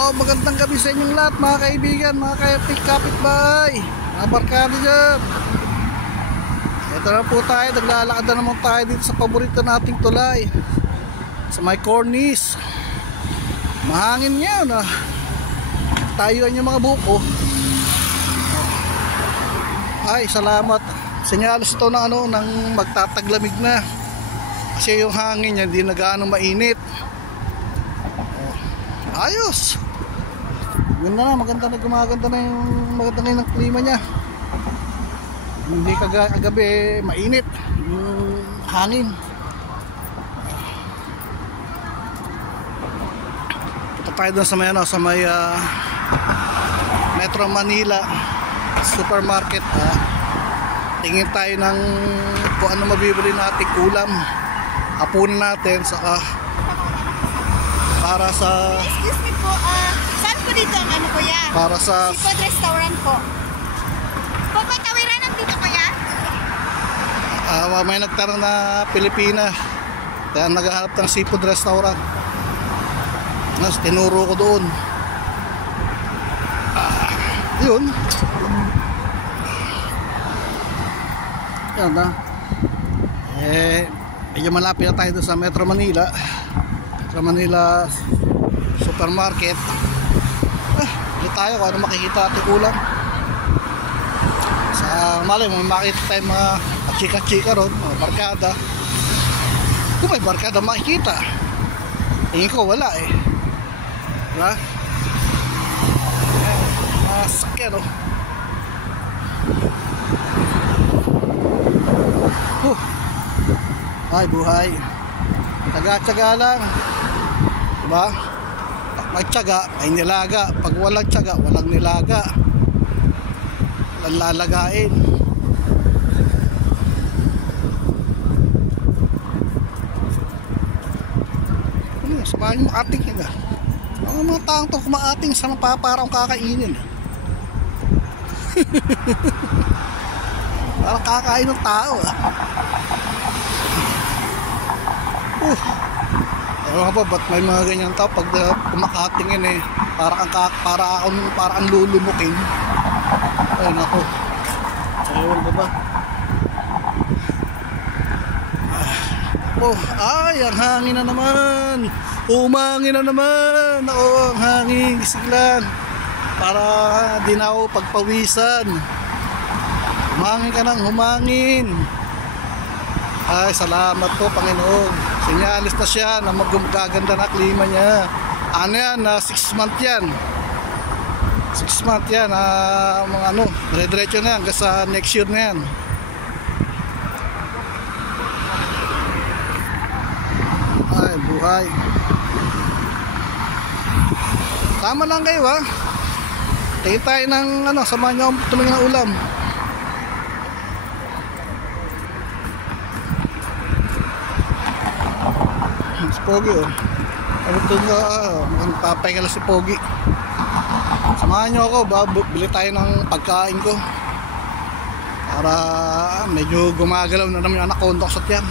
Magandang gabi sa inyong lahat mga kaibigan, mga kapitbahay, mga barkada dyan. Ito na po tayo, naglalakad na naman tayo dito sa paborito nating tulay, sa may cornice. Mahangin yan tayuan yung mga buko. Ay, salamat. Senyalis ito ng ng magtataglamig na. Kasi yung hangin niya hindi na gaano mainit. Ayos. Ganda na, maganda na, gumaganda na yung maganda na yung klima niya. Hindi kagabi mainit yung hangin. Punta tayo doon sa may Metro Manila supermarket. Tingin tayo ng kung ano mabibili nating ulam. Hapunan natin para sa excuse me po, saan po dito ang ano kuya? Para sa seafood restaurant po. Papatawiran ng dito kuya? May nagtanong na Pilipina kaya naghahanap ng seafood restaurant. Tinuro ko doon. Yun. Yan medyo malapit na tayo doon sa Metro Manila supermarket. Dito tayo kung ano makikita natin ulam. Sa malay mo makikita tayo mga chika-chika ron, mga barkada. Kung may barkada makikita, tingin ko wala diba? Sakyan ay buhay, taga-tsaga lang diba? Pag magtsaga ay nilaga, pag walang tsaga walang nilaga, walang lalagain. Samahan nyo makating yun ang mga taong to kumaating sa mapaparang kakainin. Parang kakain ng tao ewan ko ba ba't may mga ganyan tao pag kumakatingin para ang lulumukin. Ay nako, ewan ko ba. Ay ang hangin na naman, umangin na naman. Ang hangin, gising lang para di na ako pagpawisan. Humangin ka nang humangin. Ay salamat po Panginoon, senyalis na siya na magaganda na klima niya. Ano yan, 6 month yan, 6 month yan, mga dire-diretso na yan hanggang sa next year na yan. Ay buhay, tama lang kayo tingin tayo ng samahan nyo tumingin ng ulam. Si Pogi magpapahinga lang si Pogi. Samahan nyo ako, bili tayo ng pagkain ko para medyo gumagalaw na naman yung anaconda ko sa tiyan.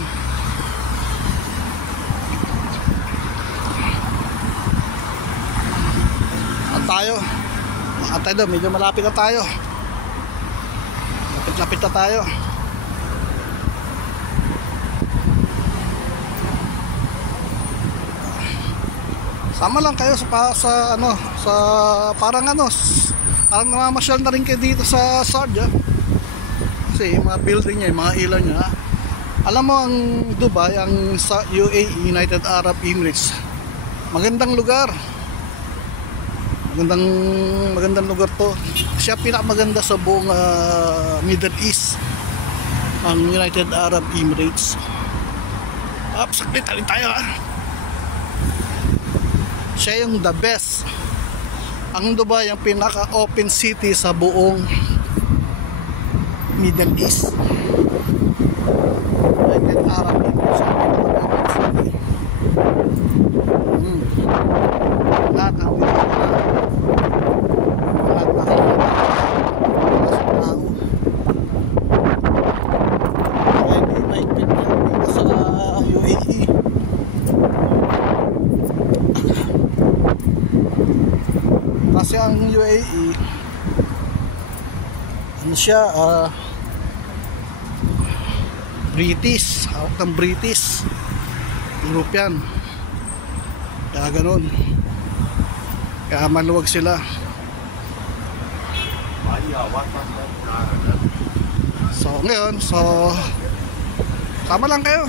Tayo doon, medyo malapit na tayo, lapit na tayo. Sama lang kayo sa parang namamasyal na rin kayo dito sa Saudi kasi yung mga building niya, yung mga ilaw niya. Alam mo ang Dubai, ang sa UAE, United Arab Emirates, magandang lugar. Magandang lugar to. Siya pinakamaganda sa buong Middle East, ang United Arab Emirates. Saklit alin tayo Siya yung the best. Ang Dubai ang pinaka open city sa buong Middle East. United Arab Emirates ang pinaka open city. Lahat ang UAE. Kasi ang UAE, ano siya, British, hawak ng British, European, kaya ganun, kaya maluwag sila. So ngayon, sama lang kayo,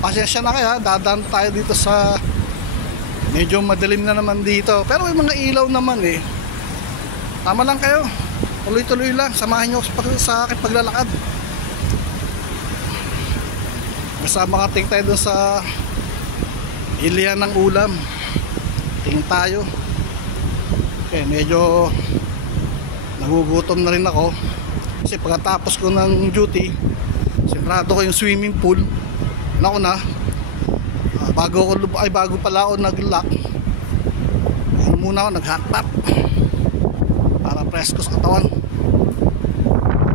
pasensya na kayo ha, dadaan tayo dito sa medyo madilim na naman dito, pero may mga ilaw naman eh. Tama lang kayo, tuloy-tuloy lang, samahan nyo sa aking paglalakad. Basta makating tayo dun sa ilihan ng ulam, tingin tayo. Okay, medyo nagugutom na rin ako kasi pagkatapos ko ng duty, sigurado ko yung swimming pool naku na, bago pala ako nag-lock, muna ako nag-hotpot para presko sa katawan.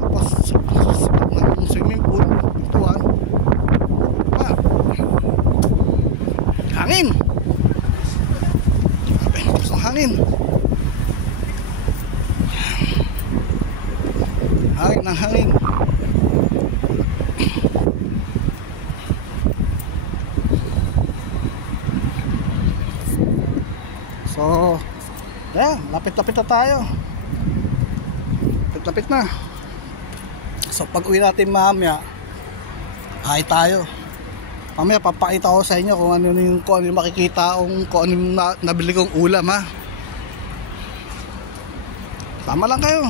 Tapos ng swimming pool, pintuan, hangin, tapos ng hangin ng hangin. So yeah, lapit-lapit na tayo, lapit na. So pag uwi natin mamaya, ay tayo mamaya papakita ko sa inyo kung ano yung makikita, kung ano yung nabili kong ulam ha. Tama lang kayo.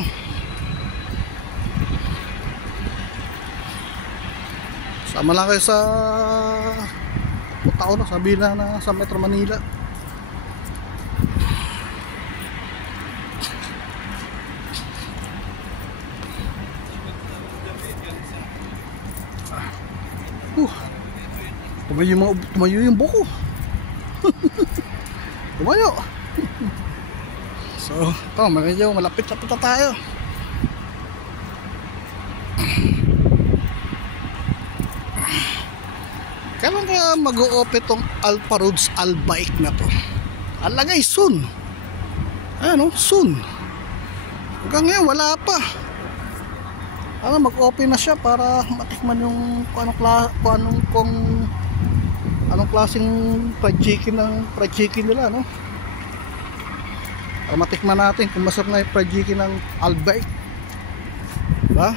Sama lang kayo sa punta ko na, sabi na sa Metro Manila. Tumayo yung buko. Tumayo. So ito, medyo malapit-lapit na tayo. Kailan kaya mag-o-open tong Alpha Roads Albike na to? Alagay soon. Ano, soon. Hanggang ngayon wala pa. Mag-open na siya para matikman yung anong klaseng fried chicken nila, no? Para matikman natin kung masarap na yung fried chicken ng Albike. Diba?